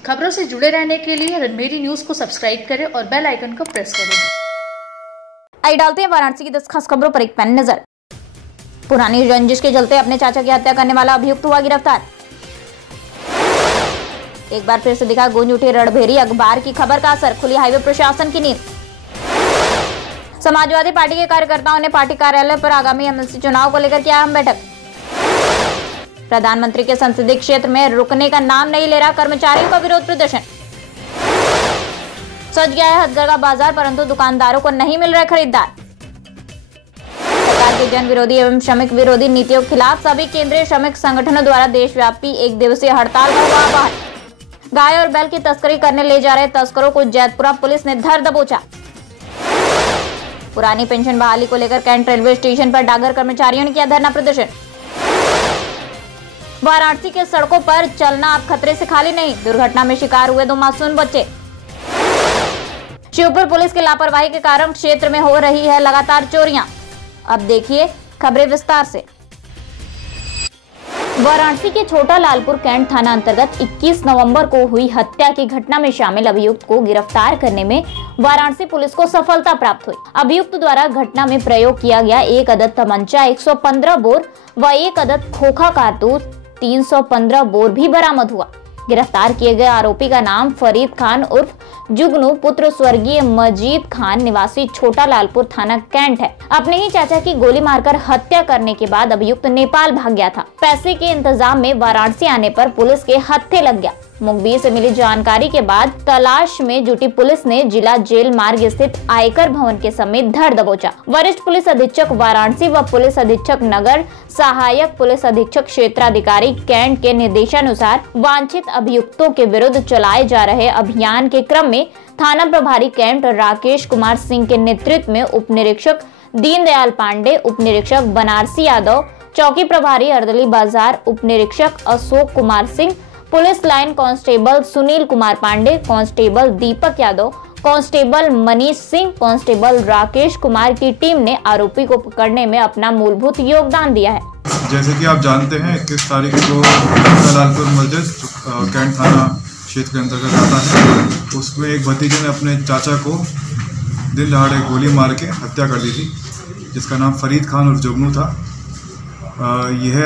खबरों से जुड़े रहने के लिए रणमेरी न्यूज को सब्सक्राइब करें और बेल आइकन को प्रेस करें। आइए डालते हैं वाराणसी की 10 खास खबरों पर एक पैन नजर। पुरानी रंजिश के चलते अपने चाचा की हत्या करने वाला अभियुक्त हुआ गिरफ्तार। एक बार फिर से दिखा गूंज उठी रणभेरी अखबार की खबर का असर, खुली हाईवे प्रशासन की नींद। समाजवादी पार्टी के कार्यकर्ताओं ने पार्टी कार्यालय पर आगामी एमएलसी चुनाव को लेकर किया अहम बैठक। प्रधानमंत्री के संसदीय क्षेत्र में रुकने का नाम नहीं ले रहा कर्मचारियों का विरोध प्रदर्शन। सज गया है हथकरघा बाजार, परंतु दुकानदारों को नहीं मिल रहे खरीदार। सरकार की जन विरोधी एवं श्रमिक विरोधी नीतियों के खिलाफ सभी केंद्रीय श्रमिक संगठनों द्वारा देशव्यापी 1 दिवसीय हड़ताल का हुआ आह्वान। गाय और बैल की तस्करी करने ले जा रहे तस्करों को जैतपुरा पुलिस ने धर दबोचा। पुरानी पेंशन बहाली को लेकर कैंट रेलवे स्टेशन पर डाकघर कर्मचारियों ने किया धरना प्रदर्शन। वाराणसी के सड़कों पर चलना अब खतरे से खाली नहीं, दुर्घटना में शिकार हुए 2 मासूम बच्चे। शिवपुर पुलिस की लापरवाही के कारण क्षेत्र में हो रही है लगातार चोरियां। अब देखिए खबरें विस्तार से। वाराणसी के छोटा लालपुर कैंट थाना अंतर्गत 21 नवंबर को हुई हत्या की घटना में शामिल अभियुक्त को गिरफ्तार करने में वाराणसी पुलिस को सफलता प्राप्त हुई। अभियुक्त द्वारा घटना में प्रयोग किया गया 1 अदद तमंचा, 115 बोर व 1 अदद खोखा कारतूस, 315 बोर भी बरामद हुआ। गिरफ्तार किए गए आरोपी का नाम फरीद खान उर्फ जुगनू पुत्र स्वर्गीय मजीद खान निवासी छोटा लालपुर थाना कैंट है। अपने ही चाचा की गोली मारकर हत्या करने के बाद अभियुक्त नेपाल भाग गया था। पैसे के इंतजाम में वाराणसी आने पर पुलिस के हत्थे लग गया। मुखबिर से मिली जानकारी के बाद तलाश में जुटी पुलिस ने जिला जेल मार्ग स्थित आयकर भवन के समीप धर दबोचा। वरिष्ठ पुलिस अधीक्षक वाराणसी व पुलिस अधीक्षक नगर, सहायक पुलिस अधीक्षक क्षेत्राधिकारी कैंट के निर्देशानुसार वांछित अभियुक्तों के विरुद्ध चलाए जा रहे अभियान के क्रम में थाना प्रभारी कैंट राकेश कुमार सिंह के नेतृत्व में उप निरीक्षक दीनदयाल पांडे, उप निरीक्षक बनारसी यादव, चौकी प्रभारी अर्दली बाजार, उप निरीक्षक Ashok Kumar Singh, police line constable Sunil Kumar Pandey, constable Deepak Yadav, constable Manish Singh, constable Rakesh Kumar की टीम ने आरोपी को पकड़ने में अपना मूलभूत योगदान दिया है। जैसे कि आप जानते हैं 21 तारीख को लालपुर मस्जिद कैंट थाना क्षेत्र के अंतर्गत आता है। उसमें एक भतीजे ने अपने चाचा को दिन दहाड़े गोली मार के हत्या कर दी थी, जिसका नाम फरीद खान और जुगनू था। यह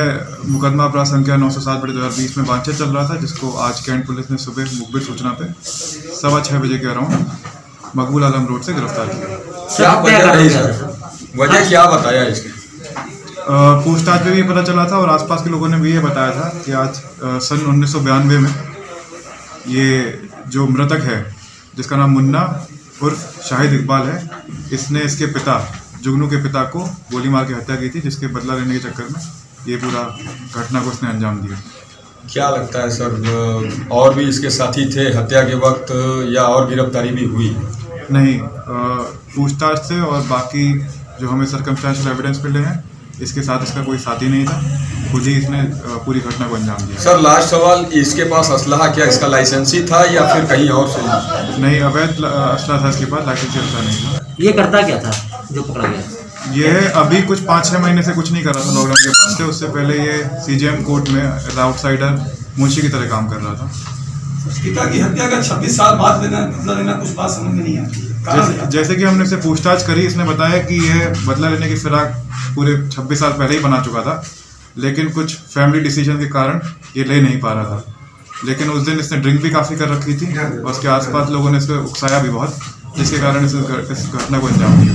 मुकदमा अपराध संख्या 907/2020 में वांछित चल रहा था, जिसको आज कैंट पुलिस ने सुबह मुखबिर सूचना पे 6:15 बजे के अराउंड मकबूल आलम रोड से गिरफ्तार किया। क्या वजह रही सर? वजह क्या बताया इसके? पूछताछ में भी पता चला था और आसपास के लोगों ने भी ये बताया था कि आज सन 1992 में ये जो मृतक है, जिसका नाम मुन्ना उर्फ शाहिद इकबाल है, इसने इसके पिता जुगनू के पिता को गोली मार के हत्या की थी, जिसके बदला लेने के चक्कर में ये पूरा घटना को उसने अंजाम दिया। क्या लगता है सर, और भी इसके साथी थे हत्या के वक्त या और गिरफ्तारी भी हुई? नहीं, पूछताछ से और बाकी जो हमें सर्कमस्टेंशियल एविडेंस मिले हैं, इसके साथ इसका कोई साथी नहीं था, खुद ही इसने पूरी घटना को अंजाम दिया। सर लास्ट सवाल, इसके पास असलहा क्या इसका लाइसेंसी था या फिर कहीं और से? नहीं, अवैध असला था इसके पास, लाइसेंसी असला नहीं था। ये करता क्या था जो पकड़ा गया? ये अभी कुछ 5-6 महीने से कुछ नहीं कर रहा था लॉकडाउन के बाद से। उससे पहले ये सीजेएम कोर्ट में आउटसाइडर मुंशी की तरह काम कर रहा था। पिता की हत्या का 26 साल बाद बदला लेना कुछ बात समझ में नहीं आती। जैसे कि हमने इससे पूछताछ करी, इसने बताया कि यह बदला लेने की फिराक पूरे 26 साल पहले ही बना चुका था, लेकिन कुछ फैमिली डिसीजन के कारण ये ले नहीं पा रहा था। लेकिन उस दिन इसने ड्रिंक भी काफ़ी कर रखी थी और उसके आसपास लोगों ने इसको उकसाया भी बहुत, जिसके कारण इस घटना को अंजाम दिया।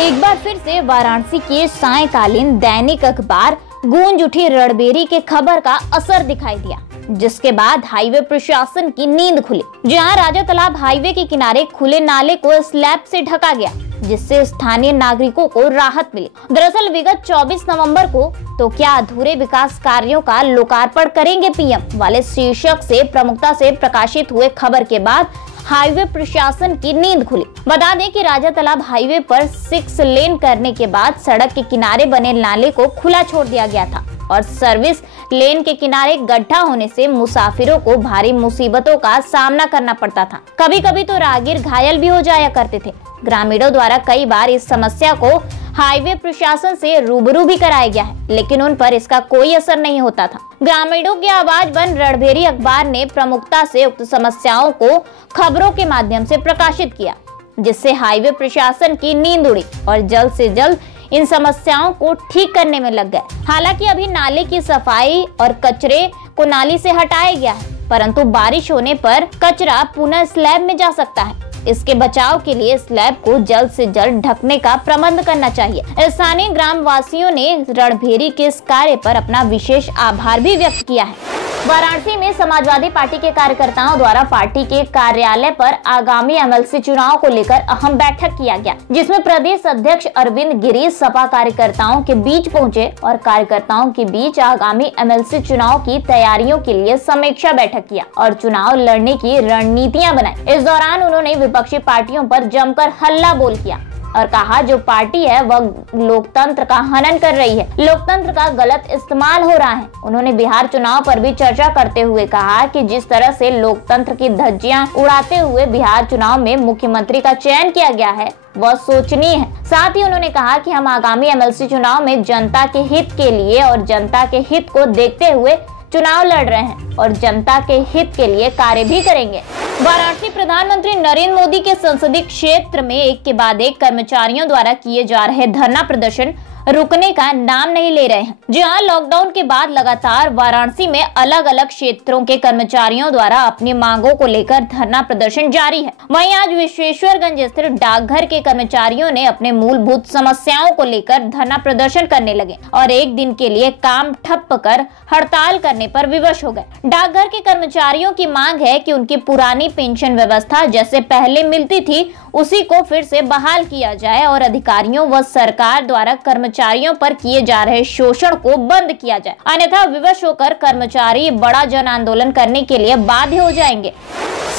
एक बार फिर से वाराणसी के सायंकालीन दैनिक अखबार गूंज उठी रणबेरी के खबर का असर दिखाई दिया, जिसके बाद हाईवे प्रशासन की नींद खुली। जहां राजा तालाब हाईवे के किनारे खुले नाले को स्लैब से ढका गया, जिससे स्थानीय नागरिकों को राहत मिली। दरअसल विगत 24 नवंबर को तो क्या अधूरे विकास कार्यों का लोकार्पण करेंगे पीएम वाले शीर्षक से प्रमुखता से प्रकाशित हुए खबर के बाद हाईवे प्रशासन की नींद खुली। बता दें कि राजा तालाब हाईवे पर 6 लेन करने के बाद सड़क के किनारे बने नाले को खुला छोड़ दिया गया था। और सर्विस लेन के किनारे गड्ढा होने से मुसाफिरों को भारी मुसीबतों का सामना करना पड़ता था। कभी कभी तो राहगीर घायल भी हो जाया करते थे। ग्रामीणों द्वारा कई बार इस समस्या को हाईवे प्रशासन से रूबरू भी कराया गया है, लेकिन उन पर इसका कोई असर नहीं होता था। ग्रामीणों की आवाज बन रणभेरी अखबार ने प्रमुखता से उक्त समस्याओं को खबरों के माध्यम से प्रकाशित किया, जिससे हाईवे प्रशासन की नींद उड़ी और जल्द से जल्द इन समस्याओं को ठीक करने में लग गए। हालांकि अभी नाले की सफाई और कचरे को नाली से हटाया गया है, परंतु बारिश होने पर कचरा पुनः स्लैब में जा सकता है। इसके बचाव के लिए स्लैब को जल्द से जल्द ढकने का प्रबंध करना चाहिए। स्थानीय ग्राम वासियों ने रणभेरी के इस कार्य पर अपना विशेष आभार भी व्यक्त किया है। वाराणसी में समाजवादी पार्टी के कार्यकर्ताओं द्वारा पार्टी के कार्यालय पर आगामी एमएलसी चुनाव को लेकर अहम बैठक किया गया, जिसमें प्रदेश अध्यक्ष अरविंद गिरीश सपा कार्यकर्ताओं के बीच पहुंचे और कार्यकर्ताओं के बीच आगामी एमएलसी चुनाव की तैयारियों के लिए समीक्षा बैठक किया और चुनाव लड़ने की रणनीतियां बनाई। इस दौरान उन्होंने विपक्षी पार्टियों पर जमकर हल्ला बोल किया और कहा जो पार्टी है वह लोकतंत्र का हनन कर रही है, लोकतंत्र का गलत इस्तेमाल हो रहा है। उन्होंने बिहार चुनाव पर भी चर्चा करते हुए कहा कि जिस तरह से लोकतंत्र की धज्जियां उड़ाते हुए बिहार चुनाव में मुख्यमंत्री का चयन किया गया है वह सोचनीय है। साथ ही उन्होंने कहा कि हम आगामी एमएलसी चुनाव में जनता के हित के लिए और जनता के हित को देखते हुए चुनाव लड़ रहे हैं और जनता के हित के लिए कार्य भी करेंगे। वाराणसी प्रधानमंत्री नरेंद्र मोदी के संसदीय क्षेत्र में एक के बाद एक कर्मचारियों द्वारा किए जा रहे धरना प्रदर्शन रुकने का नाम नहीं ले रहे हैं। जी हां, लॉकडाउन के बाद लगातार वाराणसी में अलग अलग क्षेत्रों के कर्मचारियों द्वारा अपनी मांगों को लेकर धरना प्रदर्शन जारी है। वहीं आज विश्वेश्वरगंज स्थित डाकघर के कर्मचारियों ने अपने मूलभूत समस्याओं को लेकर धरना प्रदर्शन करने लगे और एक दिन के लिए काम ठप्प कर हड़ताल करने पर विवश हो गए। डाकघर के कर्मचारियों की मांग है कि उनकी पुरानी पेंशन व्यवस्था जैसे पहले मिलती थी उसी को फिर से बहाल किया जाए और अधिकारियों व सरकार द्वारा कर्मचारियों पर किए जा रहे शोषण को बंद किया जाए, अन्यथा विवश होकर कर्मचारी बड़ा जन आंदोलन करने के लिए बाध्य हो जाएंगे।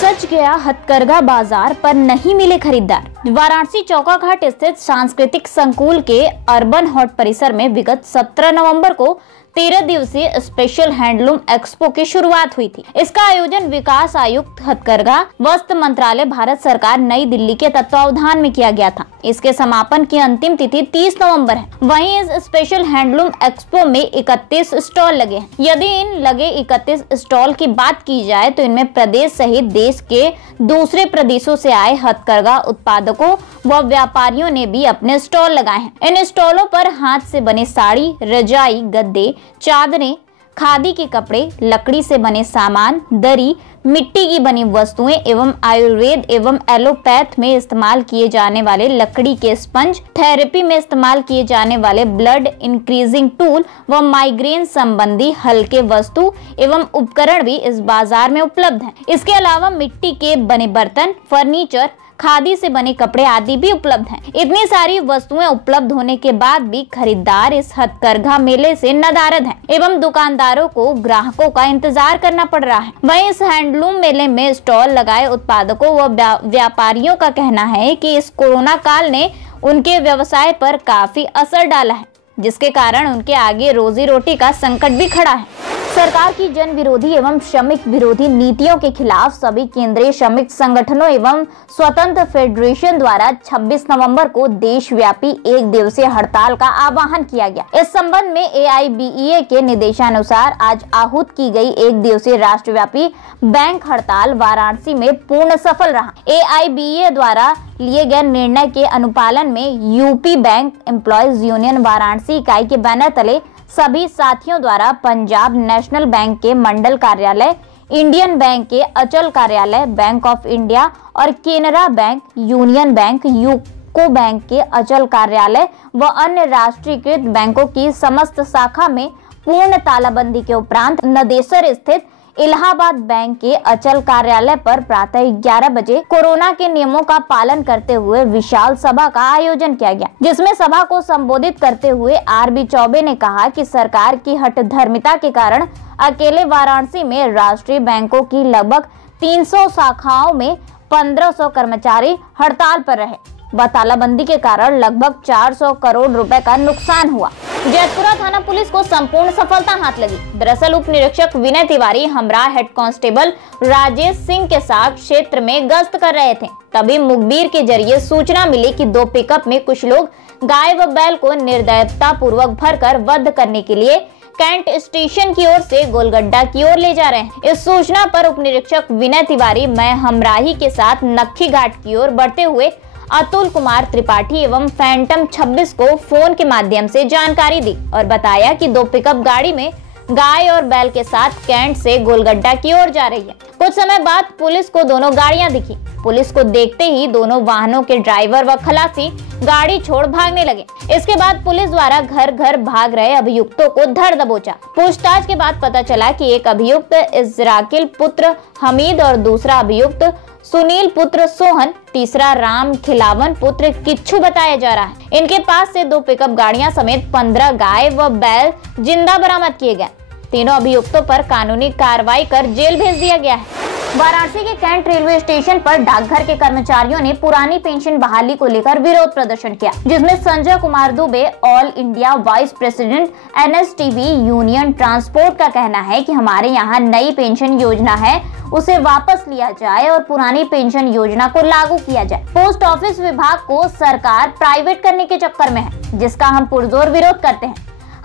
सच गया हथकरघा बाजार पर नहीं मिले खरीदार। वाराणसी चौकाघाट स्थित सांस्कृतिक संकुल के अर्बन हॉट परिसर में विगत 17 नवंबर को 13 दिवसीय स्पेशल हैंडलूम एक्सपो की शुरुआत हुई थी। इसका आयोजन विकास आयुक्त हथकरघा वस्त्र मंत्रालय भारत सरकार नई दिल्ली के तत्वावधान में किया गया था। इसके समापन की अंतिम तिथि 30 नवंबर है। वहीं इस स्पेशल हैंडलूम एक्सपो में 31 स्टॉल लगे हैं। यदि इन लगे 31 स्टॉल की बात की जाए तो इनमें प्रदेश सहित देश के दूसरे प्रदेशों से आए हथकरघा उत्पादकों व व्यापारियों ने भी अपने स्टॉल लगाए हैं। इन स्टॉलों पर हाथ से बने साड़ी, रजाई, गद्दे, चादरें, खादी के कपड़े, लकड़ी से बने सामान, दरी, मिट्टी की बनी वस्तुएं एवं आयुर्वेद एवं एलोपैथ में इस्तेमाल किए जाने वाले लकड़ी के स्पंज, थेरेपी में इस्तेमाल किए जाने वाले ब्लड इंक्रीजिंग टूल व माइग्रेन संबंधी हल्के वस्तु एवं उपकरण भी इस बाजार में उपलब्ध हैं। इसके अलावा मिट्टी के बने बर्तन, फर्नीचर, खादी से बने कपड़े आदि भी उपलब्ध हैं। इतनी सारी वस्तुएं उपलब्ध होने के बाद भी खरीदार इस हथकरघा मेले से नदारद हैं एवं दुकानदारों को ग्राहकों का इंतजार करना पड़ रहा है। वहीं इस हैंडलूम मेले में स्टॉल लगाए उत्पादकों व व्यापारियों का कहना है कि इस कोरोना काल ने उनके व्यवसाय पर काफी असर डाला है, जिसके कारण उनके आगे रोजी रोटी का संकट भी खड़ा है। सरकार की जन विरोधी एवं श्रमिक विरोधी नीतियों के खिलाफ सभी केंद्रीय श्रमिक संगठनों एवं स्वतंत्र फेडरेशन द्वारा 26 नवंबर को देशव्यापी एक दिवसीय हड़ताल का आह्वान किया गया। इस संबंध में AIBEA के निर्देशानुसार आज आहूत की गई एक दिवसीय राष्ट्रव्यापी बैंक हड़ताल वाराणसी में पूर्ण सफल रहा। AIBEA द्वारा लिए गए निर्णय के अनुपालन में UP bank employees union Varanasi इकाई के बैनर तले सभी साथियों द्वारा पंजाब नेशनल बैंक के मंडल कार्यालय, इंडियन बैंक के अचल कार्यालय, बैंक ऑफ इंडिया और Canara bank, union bank, UCO bank के अचल कार्यालय व अन्य राष्ट्रीयकृत बैंकों की समस्त शाखा में पूर्ण तालाबंदी के उपरांत नदेसर स्थित इलाहाबाद बैंक के अचल कार्यालय पर प्रातः 11 बजे कोरोना के नियमों का पालन करते हुए विशाल सभा का आयोजन किया गया, जिसमें सभा को संबोधित करते हुए RB चौबे ने कहा कि सरकार की हठधर्मिता के कारण अकेले वाराणसी में राष्ट्रीय बैंकों की लगभग 300 शाखाओं में 1500 कर्मचारी हड़ताल पर रहे व तालाबंदी के कारण लगभग 400 करोड़ रुपए का नुकसान हुआ। जैतपुरा थाना पुलिस को संपूर्ण सफलता हाथ लगी। दरअसल उप निरीक्षक विनय तिवारी हमरा हेड कांस्टेबल राजेश सिंह के साथ क्षेत्र में गश्त कर रहे थे, तभी मुखबिर के जरिए सूचना मिली कि 2 पिकअप में कुछ लोग गाय व बैल को निर्दयता पूर्वक भरकर वध करने के लिए कैंट स्टेशन की ओर से गोलगड्डा की ओर ले जा रहे हैं। इस सूचना पर उप निरीक्षक विनय तिवारी मैं हमराही के साथ नक्खी घाट की ओर बढ़ते हुए अतुल कुमार त्रिपाठी एवं फैंटम 26 को फोन के माध्यम से जानकारी दी और बताया कि 2 पिकअप गाड़ी में गाय और बैल के साथ कैंट से गोलगड्डा की ओर जा रही है। कुछ समय बाद पुलिस को दोनों गाड़ियां दिखी। पुलिस को देखते ही दोनों वाहनों के ड्राइवर व खलासी गाड़ी छोड़ भागने लगे। इसके बाद पुलिस द्वारा घर घर भाग रहे अभियुक्तों को धर दबोचा। पूछताछ के बाद पता चला कि एक अभियुक्त इजराकिल पुत्र हमीद और दूसरा अभियुक्त सुनील पुत्र सोहन, तीसरा राम खिलावन पुत्र किच्छु बताया जा रहा है। इनके पास से 2 पिकअप गाड़ियां समेत 15 गाय व बैल जिंदा बरामद किए गए। तीनों अभियुक्तों पर कानूनी कार्रवाई कर जेल भेज दिया गया है। वाराणसी के कैंट रेलवे स्टेशन पर डाकघर के कर्मचारियों ने पुरानी पेंशन बहाली को लेकर विरोध प्रदर्शन किया, जिसमें Sanjay Kumar Dubey, all India vice president NSTB union transport का कहना है कि हमारे यहाँ नई पेंशन योजना है, उसे वापस लिया जाए और पुरानी पेंशन योजना को लागू किया जाए। पोस्ट ऑफिस विभाग को सरकार प्राइवेट करने के चक्कर में है, जिसका हम पुरजोर विरोध करते हैं।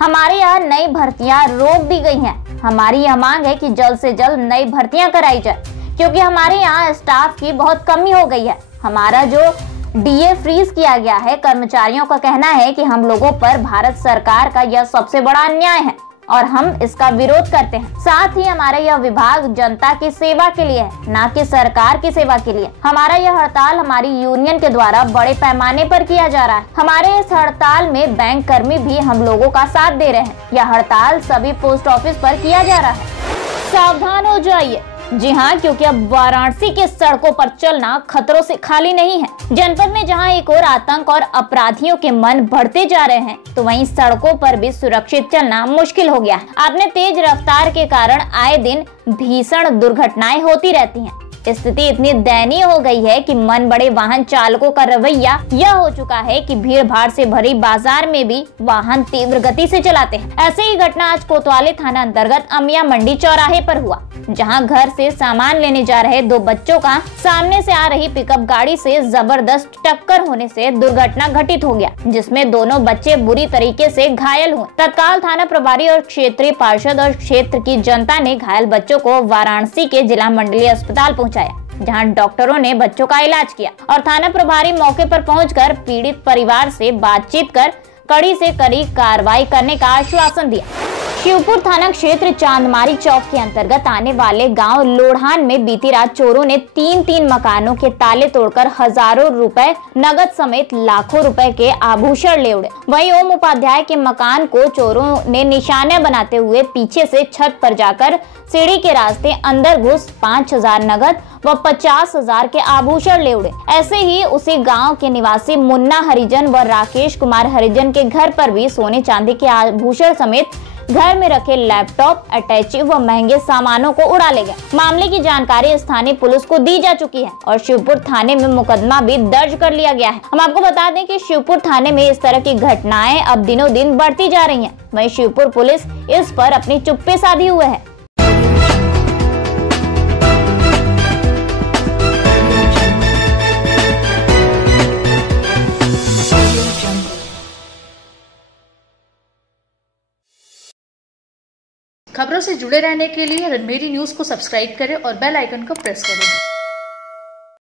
हमारे यहाँ नई भर्तियां रोक दी गई हैं। हमारी यह मांग है कि जल्द से जल्द नई भर्तियां कराई जाए, क्योंकि हमारे यहाँ स्टाफ की बहुत कमी हो गई है। हमारा जो DA फ्रीज किया गया है, कर्मचारियों का कहना है कि हम लोगों पर भारत सरकार का यह सबसे बड़ा अन्याय है और हम इसका विरोध करते हैं। साथ ही हमारा यह विभाग जनता की सेवा के लिए है, न कि सरकार की सेवा के लिए। हमारा यह हड़ताल हमारी यूनियन के द्वारा बड़े पैमाने पर किया जा रहा है। हमारे इस हड़ताल में बैंक कर्मी भी हम लोगों का साथ दे रहे हैं। यह हड़ताल सभी पोस्ट ऑफिस पर किया जा रहा है। सावधान हो जाइए। जी हाँ, क्योंकि अब वाराणसी के सड़कों पर चलना खतरों से खाली नहीं है। जनपद में जहां एक और आतंक और अपराधियों के मन बढ़ते जा रहे हैं, तो वहीं सड़कों पर भी सुरक्षित चलना मुश्किल हो गया है। आपने तेज रफ्तार के कारण आए दिन भीषण दुर्घटनाएं होती रहती हैं। स्थिति इतनी दयनीय हो गई है कि मन बड़े वाहन चालकों का रवैया यह हो चुका है कि भीड़ भाड़ से भरी बाजार में भी वाहन तीव्र गति से चलाते हैं। ऐसे ही घटना आज कोतवाली थाना अंतर्गत अमिया मंडी चौराहे पर हुआ, जहां घर से सामान लेने जा रहे 2 बच्चों का सामने से आ रही पिकअप गाड़ी से जबरदस्त टक्कर होने से दुर्घटना घटित हो गया, जिसमें दोनों बच्चे बुरी तरीके से घायल हुए। तत्काल थाना प्रभारी और क्षेत्रीय पार्षद और क्षेत्र की जनता ने घायल बच्चों को वाराणसी के जिला मंडलीय अस्पताल पहुंचाया, जहां डॉक्टरों ने बच्चों का इलाज किया और थाना प्रभारी मौके पर पहुंचकर पीड़ित परिवार से बातचीत कर कड़ी से कड़ी कार्रवाई करने का आश्वासन दिया। शिवपुर थाना क्षेत्र चांदमारी चौक के अंतर्गत आने वाले गांव लोढ़ान में बीती रात चोरों ने 3 मकानों के ताले तोड़कर हजारों रुपए नगद समेत लाखों रुपए के आभूषण ले उड़े। वहीं ओम उपाध्याय के मकान को चोरों ने निशाने बनाते हुए पीछे से छत पर जाकर सीढ़ी के रास्ते अंदर घुस 5000 नगद व 50,000 के आभूषण ले उड़े। ऐसे ही उसी गांव के निवासी मुन्ना हरिजन व राकेश कुमार हरिजन के घर पर भी सोने चांदी के आभूषण समेत घर में रखे लैपटॉप, अटैची व महंगे सामानों को उड़ा ले गए। मामले की जानकारी स्थानीय पुलिस को दी जा चुकी है और शिवपुर थाने में मुकदमा भी दर्ज कर लिया गया है। हम आपको बता दें कि शिवपुर थाने में इस तरह की घटनाएं अब दिनों दिन बढ़ती जा रही हैं। वहीं शिवपुर पुलिस इस पर अपनी चुप्पी साधी हुए है। खबरों से जुड़े रहने के लिए रणमेरी न्यूज को सब्सक्राइब करें और बेल आइकन को प्रेस करें।